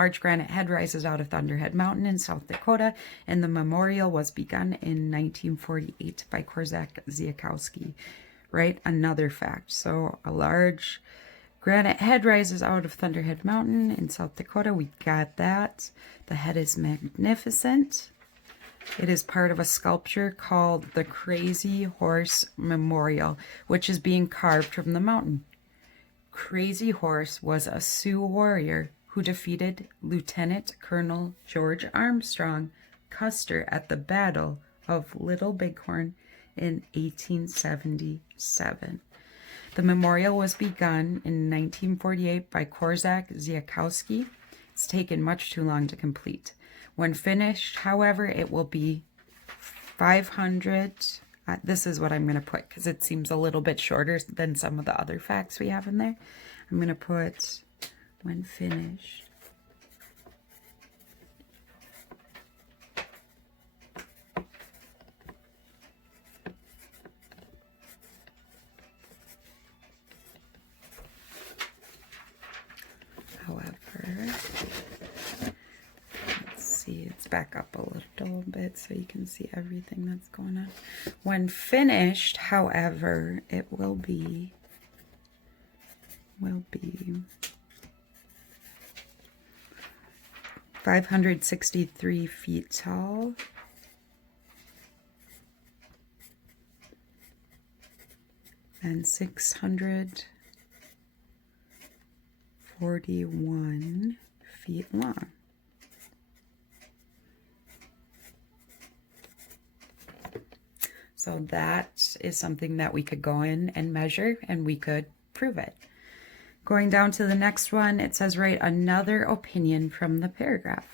large granite head rises out of Thunderhead Mountain in South Dakota, and the memorial was begun in 1948 by Korczak Ziakowski. Right? Another fact. So a large granite head rises out of Thunderhead Mountain in South Dakota. We got that. The head is magnificent. It is part of a sculpture called the Crazy Horse Memorial, which is being carved from the mountain. Crazy Horse was a Sioux warrior who defeated Lieutenant Colonel George Armstrong Custer at the Battle of Little Bighorn in 1877. The memorial was begun in 1948 by Korczak Ziakowski. It's taken much too long to complete. When finished, however, it will be 500. This is what I'm going to put because it seems a little bit shorter than some of the other facts we have in there. I'm going to put when finished. However, let's see, it's back up a little bit so you can see everything that's going on. When finished, however, it will be 563 feet tall. And 641 feet long. So that is something that we could go in and measure, and we could prove it. Going down to the next one, it says, write another opinion from the paragraph.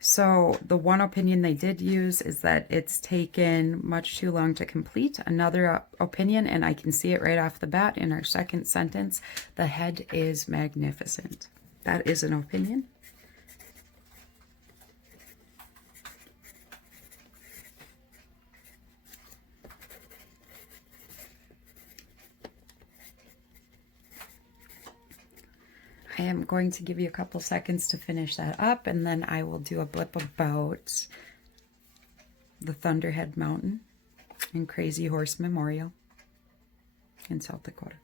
So the one opinion they did use is that it's taken much too long to complete. Another opinion, and I can see it right off the bat in our second sentence, the head is magnificent. That is an opinion. I am going to give you a couple seconds to finish that up, and then I will do a blip about the Thunderhead Mountain and Crazy Horse Memorial in South Dakota.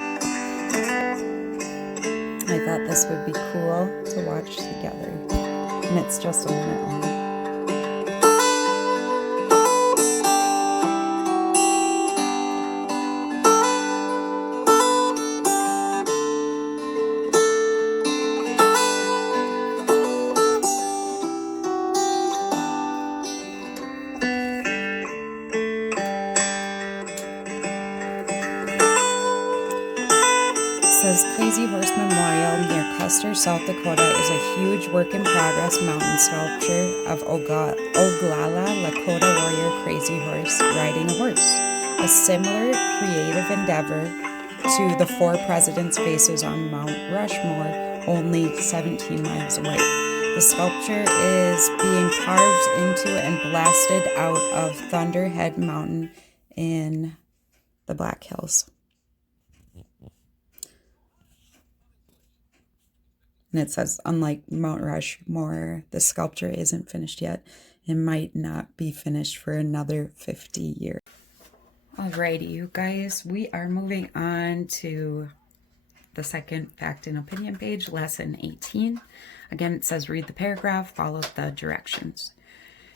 I thought this would be cool to watch together, and it's just a minute long. Crazy Horse Memorial near Custer, South Dakota is a huge work-in-progress mountain sculpture of Oglala Lakota warrior Crazy Horse riding a horse, a similar creative endeavor to the four presidents' faces on Mount Rushmore, only 17 miles away. The sculpture is being carved into and blasted out of Thunderhead Mountain in the Black Hills. And it says, unlike Mount Rushmore, the sculpture isn't finished yet. It might not be finished for another 50 years. Alrighty, you guys, we are moving on to the second fact and opinion page, lesson 18. Again, it says, read the paragraph, follow the directions.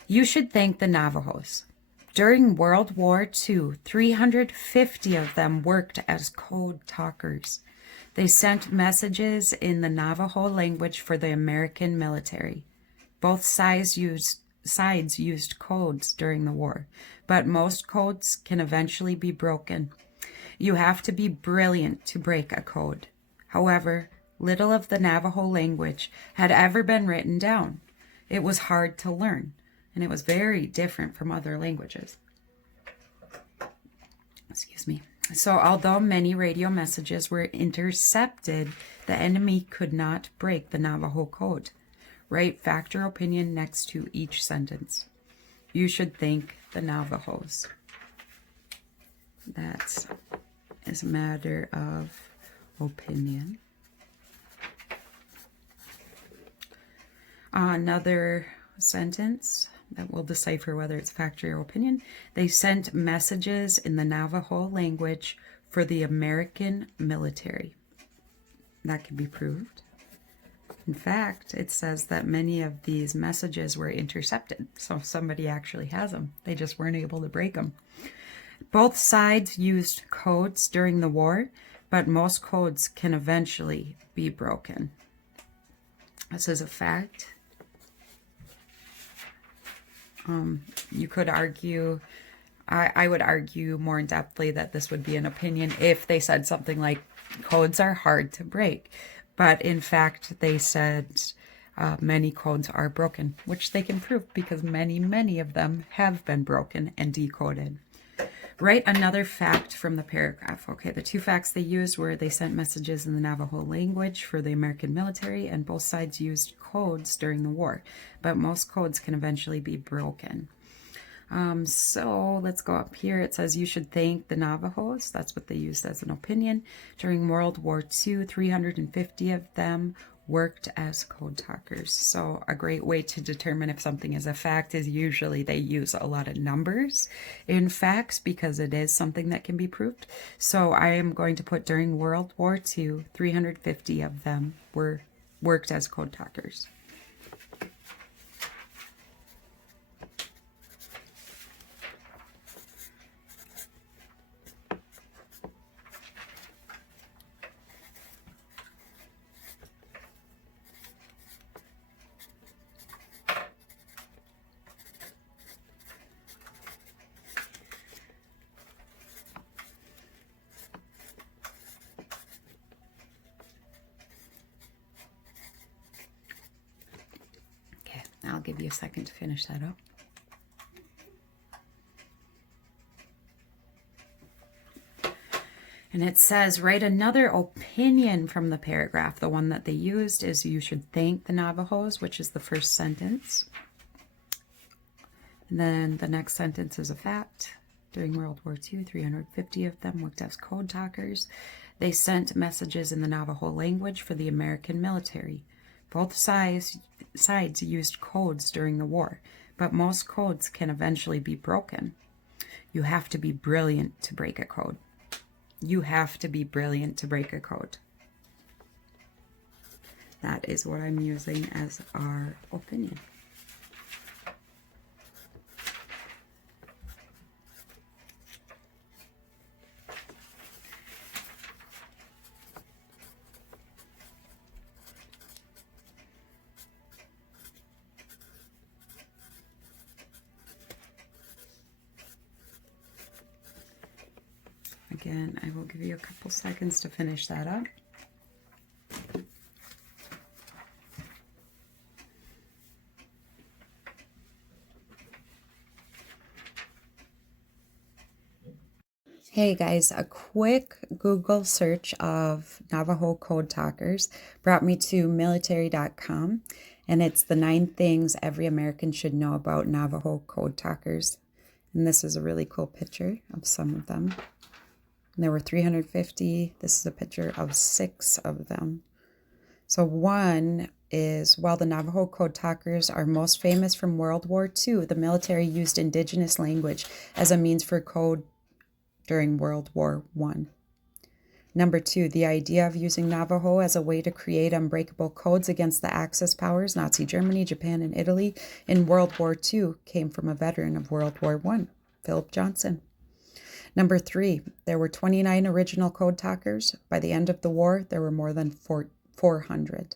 You should thank the Navajos. During World War II, 350 of them worked as code talkers. They sent messages in the Navajo language for the American military. Both sides used codes during the war, but most codes can eventually be broken. You have to be brilliant to break a code. However, little of the Navajo language had ever been written down. It was hard to learn, and it was very different from other languages. Excuse me. So although many radio messages were intercepted, the enemy could not break the Navajo code. Write fact or opinion next to each sentence. You should thank the Navajos. That is a matter of opinion. Another sentence that will decipher whether it's fact or opinion. They sent messages in the Navajo language for the American military. That can be proved. In fact, it says that many of these messages were intercepted, so somebody actually has them. They just weren't able to break them. Both sides used codes during the war, but most codes can eventually be broken. This is a fact. You could argue, I would argue more in depthly that this would be an opinion if they said something like codes are hard to break. But in fact, they said many codes are broken, which they can prove because many of them have been broken and decoded. Write another fact from the paragraph. Okay, the two facts they used were they sent messages in the Navajo language for the American military, and both sides used codes during the war. But most codes can eventually be broken. So let's go up here. It says you should thank the Navajos. That's what they used as an opinion. During World War II, 350 of them worked as code talkers. So a great way to determine if something is a fact is usually they use a lot of numbers in facts because it is something that can be proved. So I am going to put during World War II, 350 of them worked as code talkers. I'll give you a second to finish that up. And it says, write another opinion from the paragraph. The one that they used is you should thank the Navajos, which is the first sentence. And then the next sentence is a fact. During World War II, 350 of them worked as code talkers. They sent messages in the Navajo language for the American military. Both sides used codes during the war, but most codes can eventually be broken. You have to be brilliant to break a code. You have to be brilliant to break a code. That is what I'm using as our opinion. Again, I will give you a couple seconds to finish that up. Hey guys, a quick Google search of Navajo code talkers brought me to military.com, and it's the 9 things every American should know about Navajo code talkers. And this is a really cool picture of some of them. And there were 350. This is a picture of 6 of them. So one is, while the Navajo code talkers are most famous from World War II, the military used indigenous language as a means for code during World War I. Number 2, the idea of using Navajo as a way to create unbreakable codes against the Axis powers, Nazi Germany, Japan, and Italy, in World War II came from a veteran of World War I, Philip Johnson. Number 3, there were 29 original code talkers. By the end of the war, there were more than 400.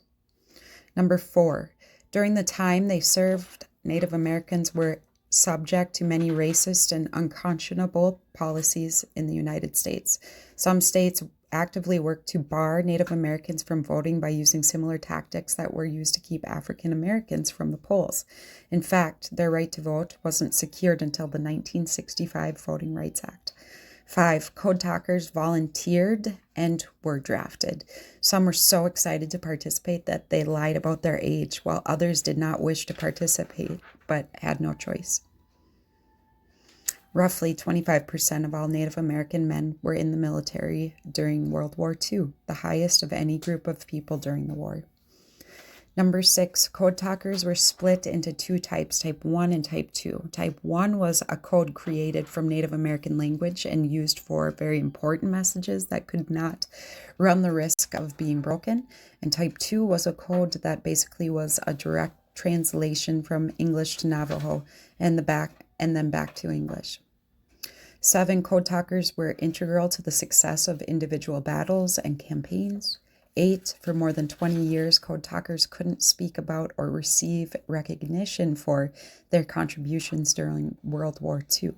Number 4, during the time they served, Native Americans were subject to many racist and unconscionable policies in the United States. Some states actively worked to bar Native Americans from voting by using similar tactics that were used to keep African Americans from the polls. In fact, their right to vote wasn't secured until the 1965 Voting Rights Act. 5, code talkers volunteered and were drafted. Some were so excited to participate that they lied about their age, while others did not wish to participate but had no choice. Roughly 25% of all Native American men were in the military during World War II, the highest of any group of people during the war. Number 6, code talkers were split into two types, type 1 and type 2. Type 1 was a code created from Native American language and used for very important messages that could not run the risk of being broken. And type 2 was a code that basically was a direct translation from English to Navajo and then back to English. 7, code talkers were integral to the success of individual battles and campaigns. 8, for more than 20 years, code talkers couldn't speak about or receive recognition for their contributions during World War II.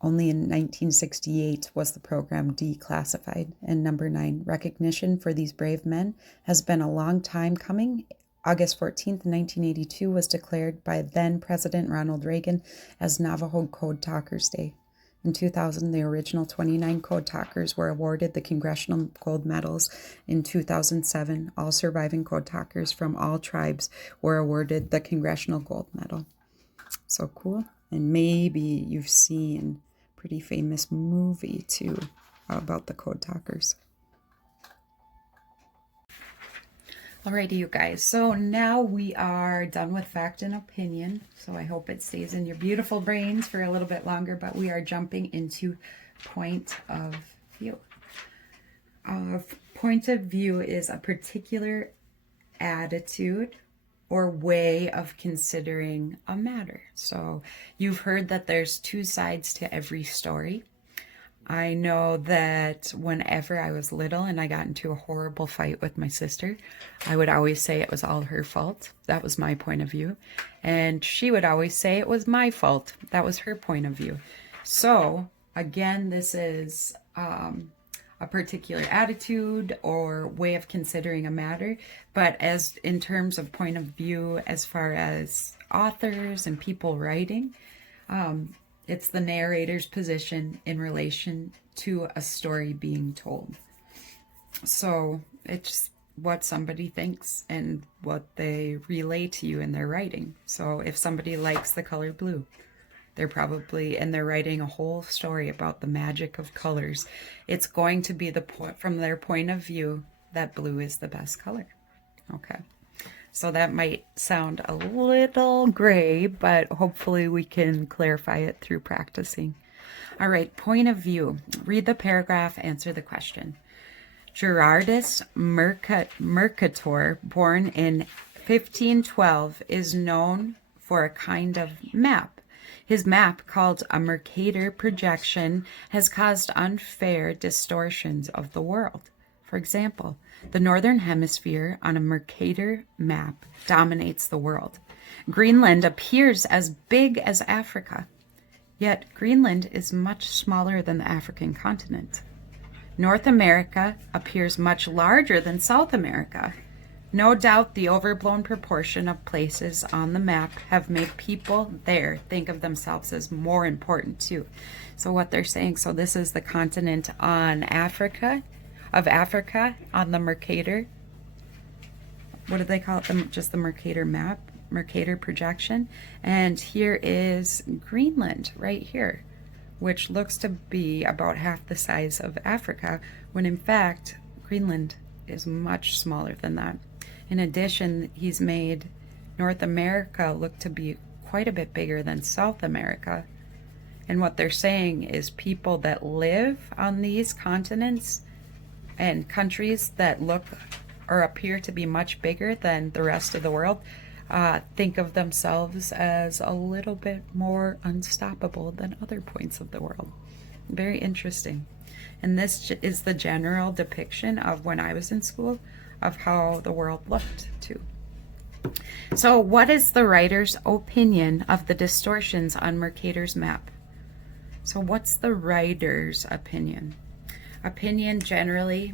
Only in 1968 was the program declassified. And number 9, recognition for these brave men has been a long time coming. August 14th, 1982 was declared by then President Ronald Reagan as Navajo Code Talkers Day. In 2000, the original 29 code talkers were awarded the Congressional Gold Medals. In 2007, all surviving code talkers from all tribes were awarded the Congressional Gold Medal. So cool. And maybe you've seen a pretty famous movie, too, about the code talkers. Alrighty, you guys. So now we are done with fact and opinion. So I hope it stays in your beautiful brains for a little bit longer, but we are jumping into point of view. Point of view is a particular attitude or way of considering a matter. So you've heard that there's two sides to every story. I know that whenever I was little and I got into a horrible fight with my sister, I would always say it was all her fault. That was my point of view. And she would always say it was my fault. That was her point of view. So, again, this is a particular attitude or way of considering a matter. But as in terms of point of view, as far as authors and people writing, it's the narrator's position in relation to a story being told. So it's what somebody thinks and what they relay to you in their writing. So if somebody likes the color blue, they're writing a whole story about the magic of colors. It's going to be from their point of view that blue is the best color. Okay. So that might sound a little gray, but hopefully we can clarify it through practicing. All right, point of view. Read the paragraph, answer the question. Gerardus Mercator, born in 1512, is known for a kind of map. His map, called a Mercator projection, has caused unfair distortions of the world. For example, the Northern Hemisphere on a Mercator map dominates the world. Greenland appears as big as Africa, yet Greenland is much smaller than the African continent. North America appears much larger than South America. No doubt the overblown proportion of places on the map have made people there think of themselves as more important too. So what they're saying, so this is the continent on Africa on the Mercator. What do they call it? Just the Mercator map, Mercator projection. And here is Greenland right here, which looks to be about half the size of Africa, when in fact Greenland is much smaller than that. In addition, he's made North America look to be quite a bit bigger than South America. And what they're saying is people that live on these continents and countries that look or appear to be much bigger than the rest of the world think of themselves as a little bit more unstoppable than other points of the world. Very interesting. And this is the general depiction of when I was in school of how the world looked too. So what is the writer's opinion of the distortions on Mercator's map? So what's the writer's opinion? Opinion generally